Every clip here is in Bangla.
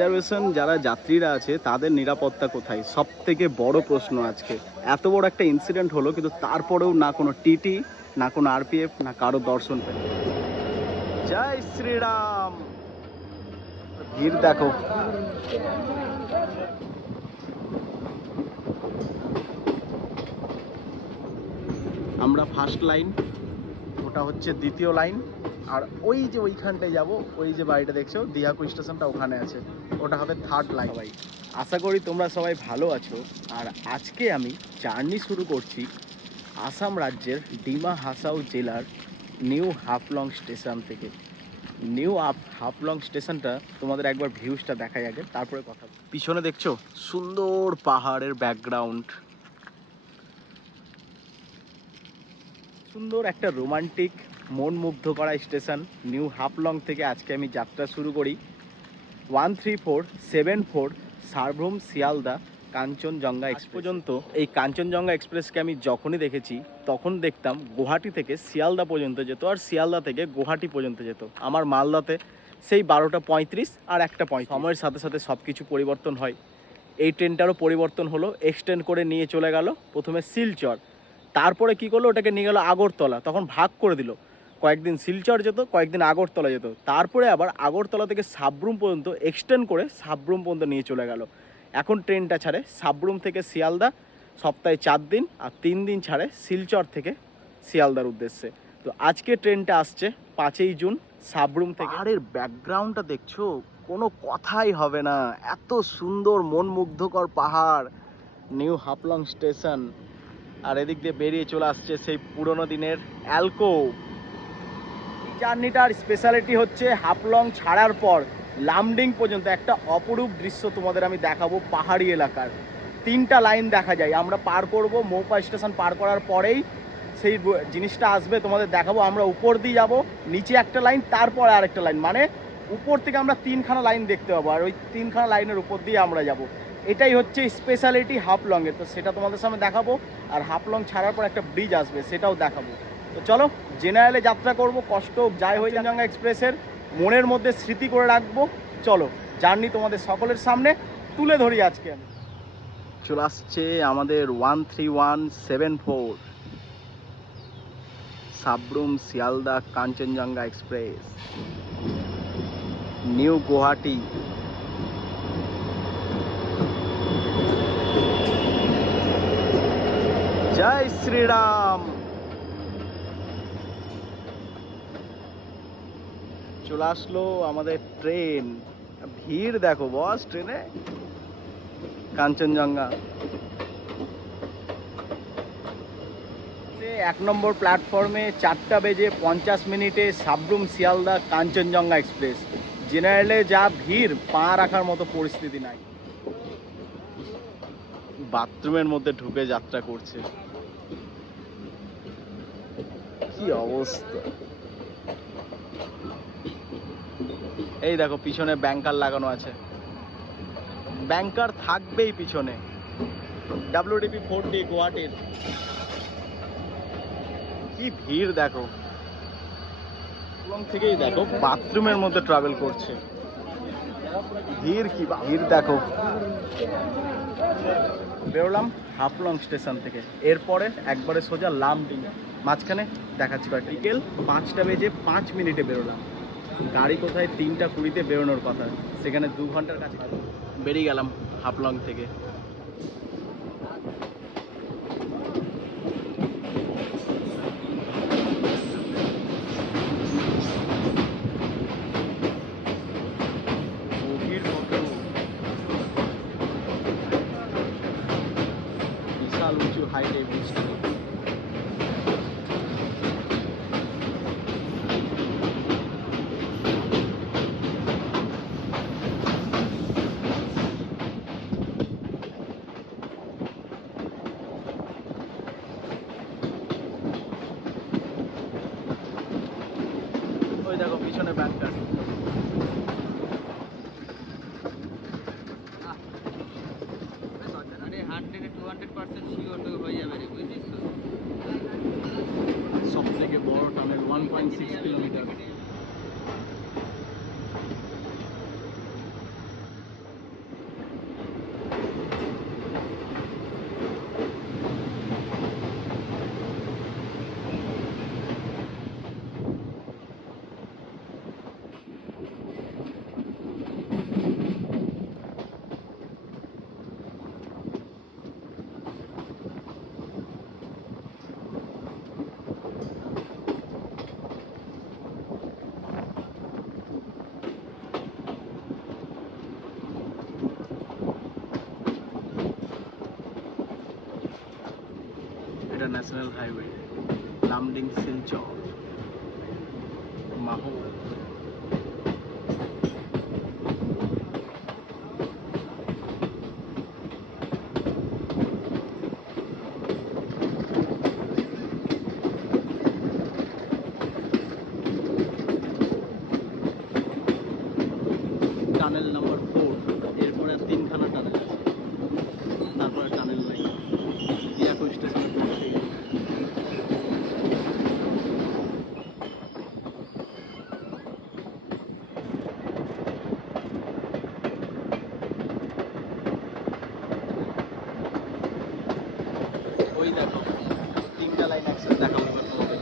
রিজার্ভেশন যারা যাত্রীরা আছে, তাদের নিরাপত্তা কোথায়? সব থেকে বড় প্রশ্ন আজকে। এত বড় একটা ইনসিডেন্ট হলো, কিন্তু তারপরেও না কোনো টিটি না কোনো আরপিএফ না কারও দর্শন পেল। জয় শ্রীরাম! ভিড় দেখো। আমরা ফার্স্ট লাইন ওটা হচ্ছে দ্বিতীয় লাইন আর ওই যে ওইখানটায় যাব ওই যে বাড়িটা দেখছ দিয়াকু স্টেশনটা ওখানে আছে। ওটা হবে থার্ড লাইন ভাই আশা করি তোমরা সবাই ভালো আছো। আর আজকে আমি জার্নি শুরু করছি আসাম রাজ্যের ডিমা হাসাও জেলার নিউ হাফলং স্টেশন থেকে। নিউ আপ হাফলং স্টেশনটা তোমাদের একবার ভিউজটা দেখাই আগে তারপরে কথা পিছনে দেখছ? সুন্দর পাহাড়ের ব্যাকগ্রাউন্ড সুন্দর একটা রোমান্টিক মন মুগ্ধ করা স্টেশন নিউ হাফলং থেকে আজকে আমি যাত্রা শুরু করি। One three four seven four Sabroom Sealdah Kanchenjunga x পর্যন্ত এই কাঞ্চনজঙ্ঘা এক্সপ্রেসকে আমি যখনই দেখেছি তখন দেখতাম গুয়াহাটি থেকে শিয়ালদা পর্যন্ত যেত আর শিয়ালদা থেকে গুয়াহাটি পর্যন্ত যেত। আমার মালদাতে সেই বারোটা পঁয়ত্রিশ আর একটা পঁয়ত্রিশ। সময়ের সাথে সাথে সব কিছু পরিবর্তন হয়। এই ট্রেনটারও পরিবর্তন হলো এক্সটেন্ড করে নিয়ে চলে গেল প্রথমে শিলচর। তারপরে কি করল? ওটাকে নিয়ে গেল আগরতলা। তখন ভাগ করে দিল। কয়েকদিন শিলচর যেত, কয়েকদিন আগরতলা যেত। তারপরে আবার আগরতলা থেকে সাবরুম পর্যন্ত এক্সটেন্ড করে সাবরুম পর্যন্ত নিয়ে চলে গেল। এখন ট্রেনটা ছাড়ে সাবরুম থেকে শিয়ালদা, সপ্তাহে চার দিন আর তিন দিন ছাড়ে শিলচর থেকে শিয়ালদার উদ্দেশ্যে। তো আজকে ট্রেনটা আসছে পাঁচই জুন সাবরুম থেকে। পাহাড়ের ব্যাকগ্রাউন্ডটা দেখছ? কোনো কথাই হবে না। এত সুন্দর মন মুগ্ধকর পাহাড়। New Haflong station. আর এদিক দিয়ে বেরিয়ে চলে আসছে সেই পুরনো দিনের অ্যালকো জার্নিটার স্পেশালিটি হচ্ছে হাফলং ছাড়ার পর লামডিং পর্যন্ত। একটা অপরূপ দৃশ্য তোমাদের আমি দেখাবো পাহাড়ি এলাকার। তিনটা লাইন দেখা যায়। আমরা পার করব মৌপা স্টেশন পার করার পরেই সেই জিনিসটা আসবে, তোমাদের দেখাবো। আমরা উপর দিয়ে যাব, নিচে একটা লাইন তারপরে আরেকটা লাইন মানে উপর থেকে আমরা তিনখানা লাইন দেখতে পাবো। আর ওই তিনখানা লাইনের উপর দিয়ে আমরা যাব। এটাই হচ্ছে স্পেশালিটি হাফলংয়ের। তো সেটা তোমাদের সামনে দেখাবো। আর হাফলং ছাড়ার পর একটা ব্রিজ আসবে, সেটাও দেখাবো। তো চলো, জেনারেলে যাত্রা করব, কষ্ট, যাই হয়ে এক্সপ্রেসের, মনের মধ্যে স্মৃতি করে রাখব। চলো, জার্নি তোমাদের সকলের সামনে, তুলে ধরি আজকে আমি। চলে আসছে আমাদের one three one seven four, Sabroom Sealdah Kanchenjunga express, new Guwahati. জয় শ্রীরাম! চলে আসলো আমাদের ট্রেন। ভিড় দেখো বস ট্রেনে? কাঞ্চনজঙ্ঘা। এক নম্বর প্ল্যাটফর্মে চারটা বেজে পঞ্চাশ মিনিটে সাবরুম শিয়ালদা কাঞ্চনজঙ্ঘা এক্সপ্রেস জেনারেলে যা ভিড়, পা রাখার মতো পরিস্থিতি নাই। বাথরুমের মধ্যে ঢুকে যাত্রা করছে। কি অবস্থা? এই দেখো, পিছনে ব্যাংকার লাগানো আছে। ব্যাংকার থাকবেই পিছনে। ডাব্লিউডিপি ফোর ডি গুয়াহাটির কি ভিড় দেখো। থেকেই দেখো বাথরুমের মধ্যে ট্রাভেল করছে। ভিড় কি ভিড় দেখো। বেরোলাম হাফলং স্টেশন থেকে। এরপরে একবারে সোজা লামডিং। মাঝখানে দেখাচ্ছি বিকেল পাঁচটা বেজে পাঁচ মিনিটে বেরোলাম। গাড়ি কোথায় তিনটা কুড়িতে বেরোনোর কথা। সেখানে দু ঘণ্টার কাছে বেরিয়ে গেলাম হাফলং থেকে গভীর মতো বিশাল উঁচু হাইটে বৃষ্টি ওই দেখো পিছনে ব্যাংকার আরে হান্ড্রেডে টু হান্ড্রেড পার্সেন্ট শিওর তো হয়ে যাবে রে বুঝছিস তো? সব থেকে বড় tunnel one point six kilometre national highway Lumding Silchar Maho tunnel number four এরপরে আর তিনখানা টানেল আছে তারপরে টানেল লাইন ইয়াকো স্টেশনে পৌঁছে গেছি। ওই দেখো তিনটা লাইন একসাথে দেখাবো এবার তোমাদের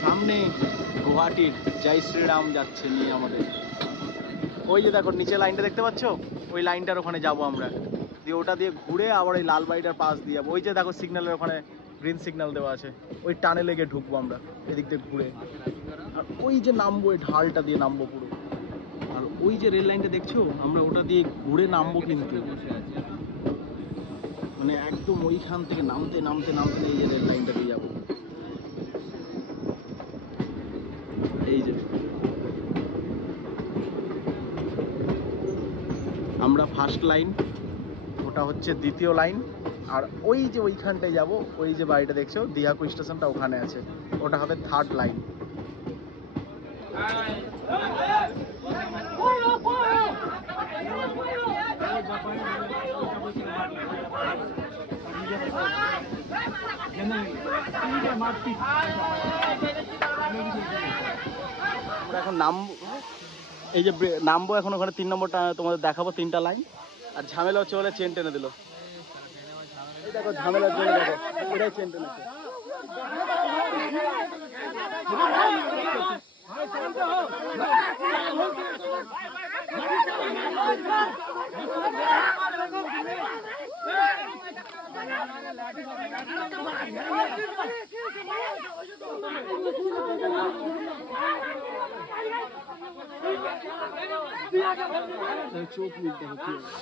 সামনে গুয়াহাটির জয় শ্রীরাম যাচ্ছে নিয়ে আমাদের। ওই যে দেখো, নিচে লাইনটা দেখতে পাচ্ছ? ওই লাইনটার ওখানে যাব আমরা। দিয়ে ওটা দিয়ে ঘুরে আবার ওই লাল বাড়িটার পাশ দিয়ে যাব। ওই যে দেখো সিগন্যালের ওখানে গ্রিন সিগন্যাল দেওয়া আছে। ওই টানেলে গিয়ে ঢুকবো আমরা, এদিক দিয়ে ঘুরে। আর ওই যে নামবো ওই ঢালটা দিয়ে নামবো পুরো। আর ওই যে রেল লাইনটা দেখছ? আমরা ওটা দিয়ে ঘুরে নামবো কিন্তু। মানে একদম ওইখান থেকে নামতে নামতে নামতে এই যে রেল লাইনটা দিয়ে যাব এই যে আমরা ফার্স্ট লাইন ওটা হচ্ছে দ্বিতীয় লাইন আর ওই যে ওইখানটায় যাব ওই যে বাড়িটা দেখছ দিয়াকু স্টেশনটা ওখানে আছে ওটা হবে থার্ড লাইন এখন এই যে নামবো এখন ওখানে তিন নম্বরটা তোমাদের দেখাবো তিনটা লাইন আর ঝামেলা হচ্ছে বলে চেন টেনে দিল দেখো ঝামেলার জন্য দেখো এটাই চেন টেনেছে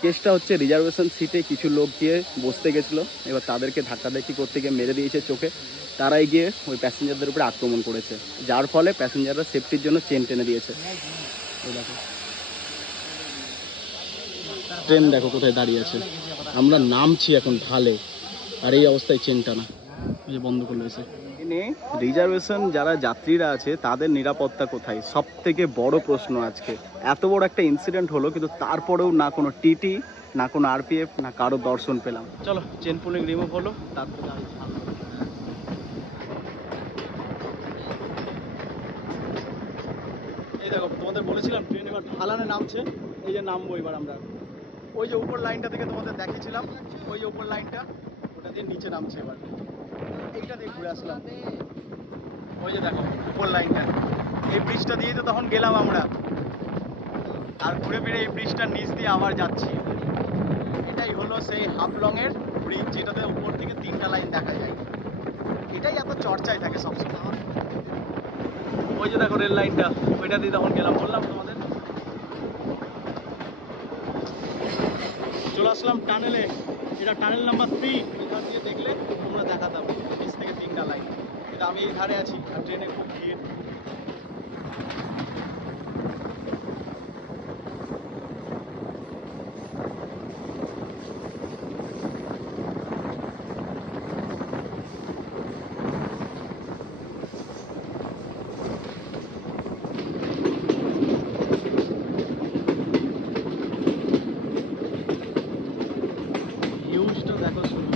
কেসটা হচ্ছে রিজার্ভেশন সিটে কিছু লোক গিয়ে বসতে গেছিল। এবার তাদেরকে ধাক্কাধাক্কি করতে গিয়ে মেরে দিয়েছে চোখে। তারাই গিয়ে ওই প্যাসেঞ্জারদের উপরে আক্রমণ করেছে। যার ফলে প্যাসেঞ্জাররা সেফটির জন্য চেন টেনে দিয়েছে। ট্রেন দেখো কোথায় দাঁড়িয়ে আছে। আমরা নামছি এখন ঢালে আর এই অবস্থায় চেন টানা। যে বন্ধ করল এসে। রিজার্ভেশন যারা যাত্রীরা আছে তাদের নিরাপত্তা কোথায়? সব থেকে বড় প্রশ্ন আজকে। এত বড় একটা ইনসিডেন্ট হলো কিন্তু তারপরেও না কোনো টিটি না কোনো আরপিএফ না কারও দর্শন পেলাম। চলো চেন পুলিং রিমুভ হলো তারপরে এই দেখো তোমাদের বলেছিলাম ট্রেন এবার ঢালানে নামছে এই যে নামবো এবার আমরা। ওই যে উপর লাইনটা থেকে তোমাদের দেখিয়েছিলাম, ওই যে উপর লাইনটা, ওটা দিয়ে নিচে নামছে এবার। এইটা দিয়ে ঘুরে আসলাম। ওই যে দেখো, উপর লাইনটা। এই ব্রিজটা দিয়েই তো তখন গেলাম আমরা। আর ঘুরে ফিরে এই ব্রিজটার নিচ দিয়ে আবার যাচ্ছি। এটাই হলো সেই হাফলং এর ব্রিজ যেটাতে উপর থেকে তিনটা লাইন দেখা যায়। এটাই এত চর্চায় থাকে সবসময়। ওই যে দেখো রেল লাইনটা, ওইটা দিয়ে তখন গেলাম, বললাম তোমাদের চলে আসলাম টানেলে এটা টানেল নাম্বার থ্রি এখান দিয়ে দেখলে তোমরা দেখা যাবে। নিচ থেকে তিনটা লাইন কিন্তু আমি এই ধারে আছি। আর ট্রেনে খুব ভিড় ভিউজটা দেখো শুধু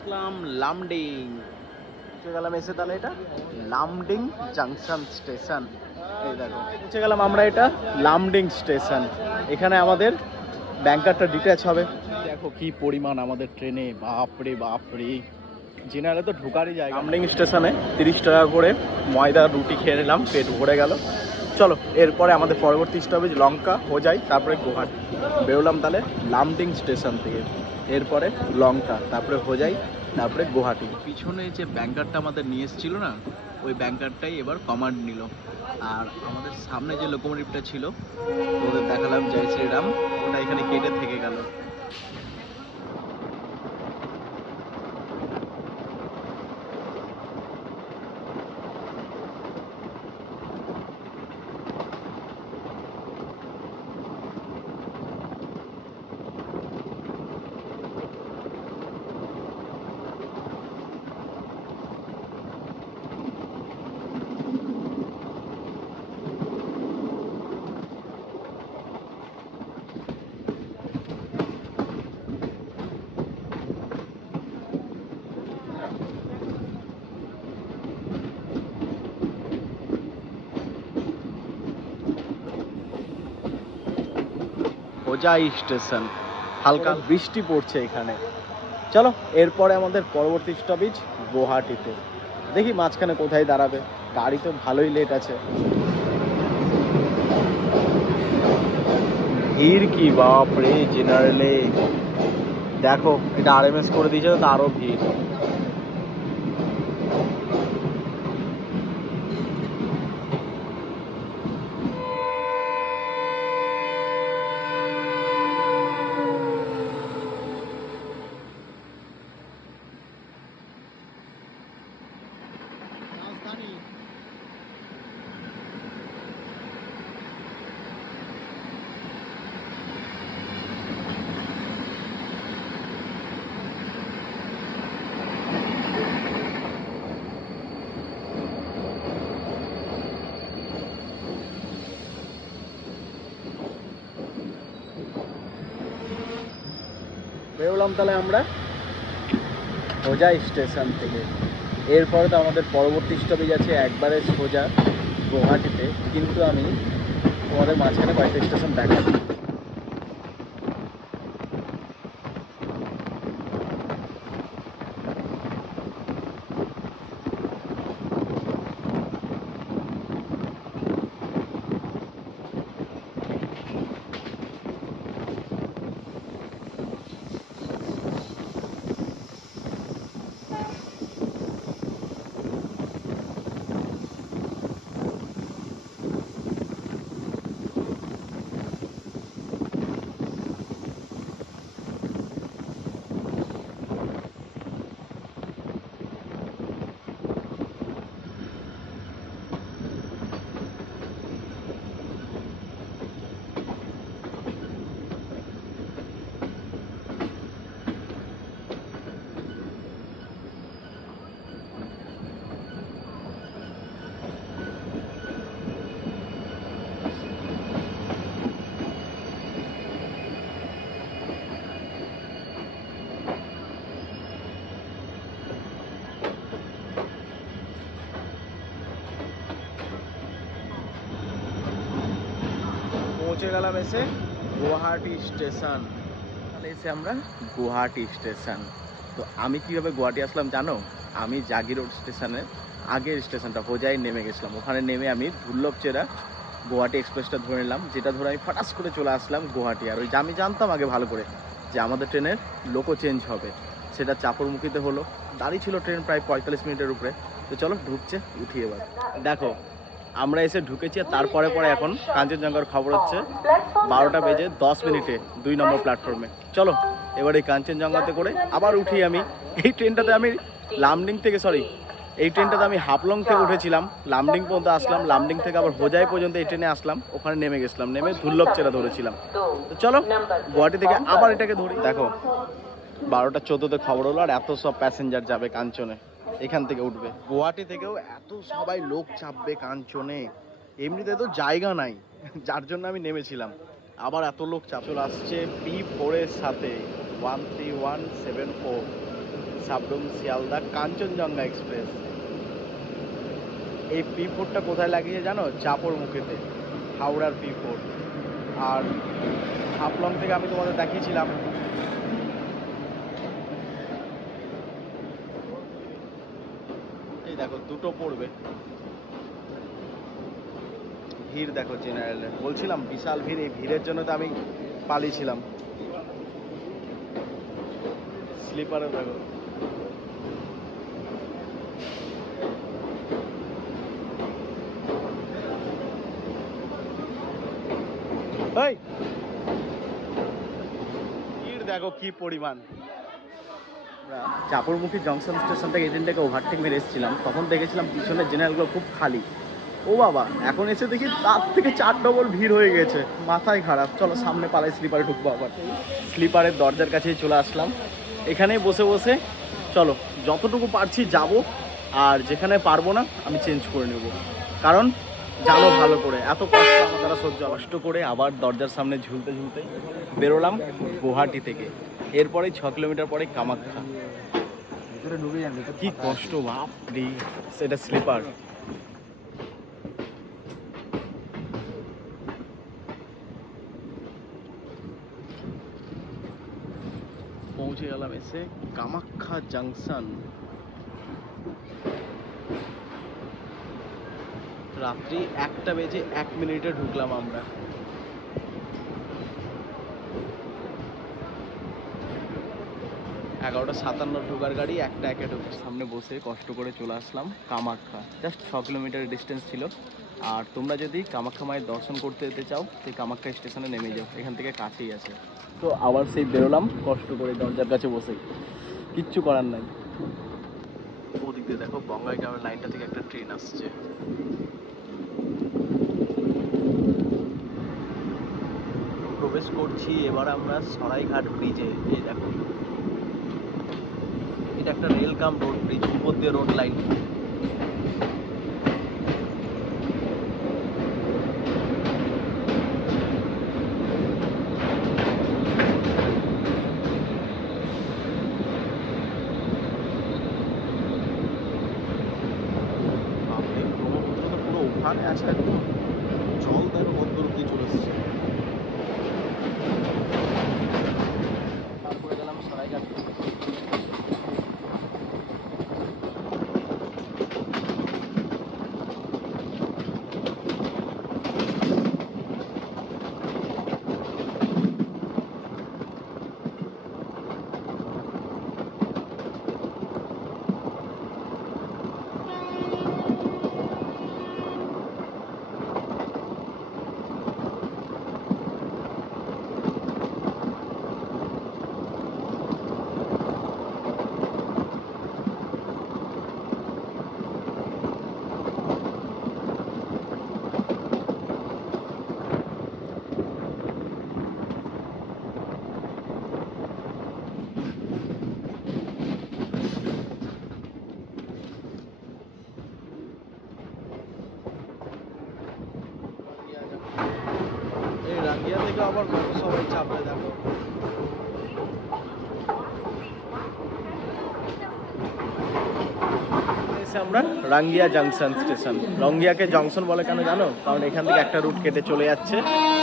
আসলাম লামডিং। পৌঁছে গেলাম এসে তাহলে এটা? Lumding junction station. এই দেখো। পৌঁছে গেলাম আমরা এটা লামডিং স্টেশন। এখানে আমাদের ব্যাংকারটা ডিট্যাচ হবে। দেখো কি পরিমাণ আমাদের ট্রেনে বাপরে বাপরে। জেনারেলে তো ঢোকারই জায়গা লামডিং স্টেশনে তিরিশ টাকা করে ময়দা রুটি খেয়ে নিলাম পেট ভরে গেল। চলো এরপরে আমাদের পরবর্তী স্টপেজ লঙ্কা হোজাই তারপরে গুয়াহাটি বেরোলাম তাহলে লামডিং স্টেশন থেকে। এরপরে লঙ্কা, তারপরে হোজাই, তারপরে গুয়াহাটি। পিছনে যে ব্যাংকারটা আমাদের নিয়ে এসেছিল না, ওই ব্যাংকারটাই এবার কমান্ড নিল। আর আমাদের সামনে যে লোকোমোটিভটা ছিল, ওদের দেখালাম জয় শ্রীরাম, ওটা এখানে কেটে থেকে গেল। হোজাই স্টেশন হালকা বৃষ্টি পড়ছে এখানে। চলো, এরপরে আমাদের পরবর্তী স্টপেজ গুয়াহাটিতে। দেখি মাঝখানে কোথায় দাঁড়াবে। গাড়ি তো ভালোই লেট আছে। ভিড় কি বাপ রে জেনারেলে দেখো, এটা আরএমএস করে দিয়েছে, তো আরও ভিড়। বেরোলাম তাহলে আমরা সোজা স্টেশন থেকে। এরপরে তো আমাদের পরবর্তী স্টপেজ আছে একবারে সোজা গুয়াহাটিতে। কিন্তু আমি তোমাদের মাঝখানে কয়েকটা স্টেশন দেখাবো পৌঁছে গেলাম এসে গুয়াহাটি স্টেশন। তাহলে এসে আমরা গুয়াহাটি স্টেশন। তো আমি কীভাবে গুয়াহাটি আসলাম জানো? আমি জাগি রোড স্টেশনের আগের স্টেশনটা, হোজাই নেমে গেছিলাম। ওখানে নেমে আমি দুর্লভচেরা গুয়াহাটি এক্সপ্রেসটা ধরে নিলাম, যেটা ধরে আমি ফাটাস করে চলে আসলাম গুয়াহাটি। আর ওই যে আমি জানতাম আগে ভালো করে যে আমাদের ট্রেনের লোকো চেঞ্জ হবে। সেটা চাপরমুখীতে হলো। দাঁড়িয়ে ছিল ট্রেন প্রায় পঁয়তাল্লিশ মিনিটের উপরে। তো চলো ঢুকছে, উঠি এবার। দেখো আমরা এসে ঢুকেছি আর তারপরে পরে এখন কাঞ্চনজঙ্ঘার খবর হচ্ছে বারোটা বেজে দশ মিনিটে দুই নম্বর প্ল্যাটফর্মে চলো, এবার এই কাঞ্চনজঙ্ঘাতে করে আবার উঠি আমি। এই ট্রেনটাতে আমি লামডিং থেকে সরি এই ট্রেনটাতে আমি হাফলং থেকে উঠেছিলাম। লামডিং পর্যন্ত আসলাম, লামডিং থেকে আবার হোজাই পর্যন্ত এই ট্রেনে আসলাম। ওখানে নেমে গেছিলাম, নেমে দুর্লভ চেরা ধরেছিলাম। তো চলো, গুয়াহাটি থেকে আবার এটাকে ধরি। দেখো, বারোটা চোদ্দোতে খবর হলো আর এত সব প্যাসেঞ্জার যাবে কাঞ্চনে। এখান থেকে উঠবে। গুয়াহাটি থেকেও এত সবাই লোক চাপবে কাঞ্চনে এমনিতে তো জায়গা নাই, যার জন্য আমি নেমেছিলাম। আবার এত লোক চাপ, চলে আসছে পি ফোরের সাথে। One three one seven four Sabroom Sealdah, Kanchenjunga express. এই পি ফোরটা কোথায় লাগিয়েছে জানো? চাপড় মুখেতে হাওড়ার পি ফোর আর হাফলং থেকে আমি তোমাদের দেখিয়েছিলাম এই দেখো দুটো পড়বে। ভিড় দেখো জেনারেলে বলছিলাম, বিশাল ভিড়, এই ভিড়ের জন্য তো আমি পালিয়েছিলাম। স্লিপারে দেখো। ভিড় দেখো কি পরিমাণ। আমরা চাপড়মুখী জংশন স্টেশন থেকে এদিন থেকে ওভারটেক মেরে এসেছিলাম। তখন দেখেছিলাম পিছনের জেনারেলগুলো খুব খালি। ও বাবা, এখন এসে দেখি তার থেকে চার ডবল ভিড় হয়ে গেছে। মাথায় খারাপ। চলো সামনে পালাই স্লিপারে ঢুকবো আবার। স্লিপারের দরজার কাছেই চলে আসলাম। এখানেই বসে বসে চলো, যতটুকু পারছি যাব, আর যেখানে পারব না, আমি চেঞ্জ করে নেব। কারণ জানো ভালো করে, এত কষ্ট আমার দ্বারা সহ্য কষ্ট করে আবার দরজার সামনে ঝুলতে ঝুলতে বেরোলাম গুয়াহাটি থেকে। এরপরে ছ কিলোমিটার পরে কামাখ্যা। কি কষ্ট বাপ রে সেটা স্লিপার পৌঁছে গেলাম এসে কামাখ্যা জাংশন রাত্রি একটা বেজে এক মিনিটে ঢুকলাম আমরা। এগারোটা সাতান্ন ঢোকার গাড়ি, একটা একে ঢুকে সামনে বসে কষ্ট করে চলে আসলাম কামাখ্যা। জাস্ট ছ কিলোমিটার ডিস্টেন্স ছিল। আর তোমরা যদি কামাখ্যা মায়ের দর্শন করতে যেতে চাও, সেই কামাখ্যা স্টেশনে নেমে যাও। এখান থেকে কাছেই আছে। তো আবার সেই বেরোলাম, কষ্ট করে দরজার কাছে বসে। কিচ্ছু করার নাই। ওদিক দিয়ে দেখো বঙ্গাইগাঁওয়ের লাইনটা থেকে একটা ট্রেন আসছে। প্রবেশ করছি এবার আমরা সরাইঘাট ব্রিজে এই দেখো। এটা একটা রেল কাম রোড ব্রিজ উপর দিয়ে রোড লাইন বাপরে, ব্রহ্মপুত্র তো পুরো ওখানে আছে একদম জল দেখো কত দূর দিয়ে চলে এসছে তারপরে গেলাম সরাইঘাট এই রাঙ্গিয়া থেকে আবার কত সবাই চাপবে দেখো এসে আমরা রাঙ্গিয়া জাংশন স্টেশন। রঙ্গিয়াকে জংশন বলে কেন জানো? কারণ এখান থেকে একটা রুট কেটে চলে যাচ্ছে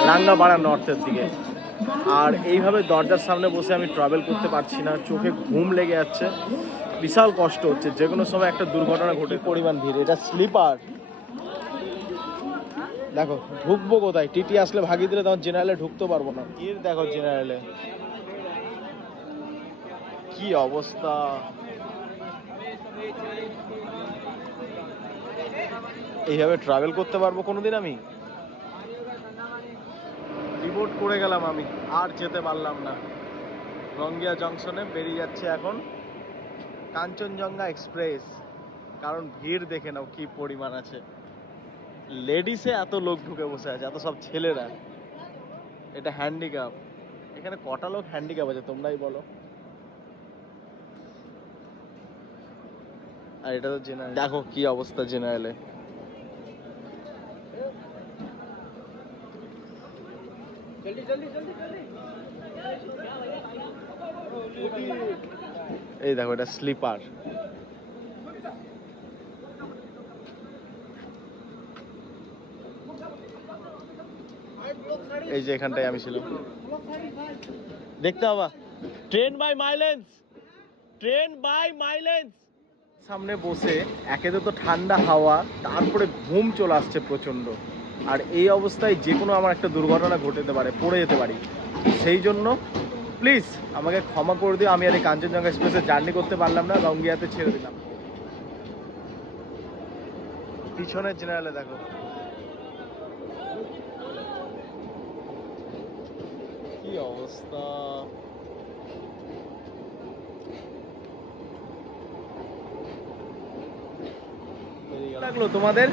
রাঙ্গাপাড়া নর্থের দিকে। আর এইভাবে দরজার সামনে বসে আমি ট্রাভেল করতে পারছি না, চোখে ঘুম লেগে যাচ্ছে। বিশাল কষ্ট হচ্ছে, যে কোনো সময় একটা দুর্ঘটনা ঘটে, পরিমাণ ভিড়। এটা স্লিপার। দেখো, ঢুকবো কোথায়? টিটি আসলে ভাগিয়ে দিলে তখন জেনারেলে ঢুকতে পারব না। ভিড় দেখো জেনারেলে কি অবস্থা? এইভাবে ট্রাভেল করতে পারব কোনোদিন আমি? রিপোর্ট করে গেলাম আমি আর যেতে পারলাম না। রঙ্গিয়া জংশনে বেরিয়ে যাচ্ছে এখন কাঞ্চনজঙ্ঘা এক্সপ্রেস। কারণ ভিড় দেখে নাও কি পরিমাণ আছে। লেডিসে এত লোক ঢুকে বসে আছে এত সব ছেলেরা। এটা হ্যান্ডিক্যাপ এখানে কটা লোক হ্যান্ডিক্যাপ আছে তোমরাই বলো। আর এটা তো জেনারেল দেখো কি অবস্থা জেনারেলে এই দেখো এটা স্লিপার। এই যে এখানটায় আমি ছিলাম। দেখতে হবা। Train by mileage train by mileage সামনে বসে একে তো ঠান্ডা হাওয়া তারপরে ঘুম চলে আসছে প্রচণ্ড আর এই অবস্থায় যে কোনো আমার একটা দুর্ঘটনা ঘটে যেতে পারে, পড়ে যেতে পারি। সেই জন্য প্লিজ আমাকে ক্ষমা করে দিও। আমি আর এই কাঞ্চনজঙ্ঘা এক্সপ্রেসে জার্নি করতে পারলাম না, রঙ্গিয়াতে ছেড়ে দিলাম। পিছনের জেনারেলে দেখো। কি অবস্থা? তোমাদের?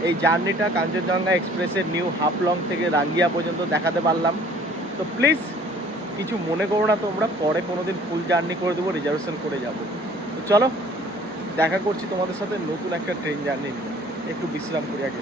এই জার্নিটা কাঞ্চনজঙ্ঘা এক্সপ্রেসের নিউ হাফলং থেকে রাঙ্গিয়া পর্যন্ত দেখাতে পারলাম। তো প্লিজ কিছু মনে করো না তোমরা, পরে কোনো দিন ফুল জার্নি করে দেবো রিজার্ভেশন করে যাব। তো চলো, দেখা করছি তোমাদের সাথে নতুন একটা ট্রেন জার্নি নিয়ে। একটু বিশ্রাম করি আগে।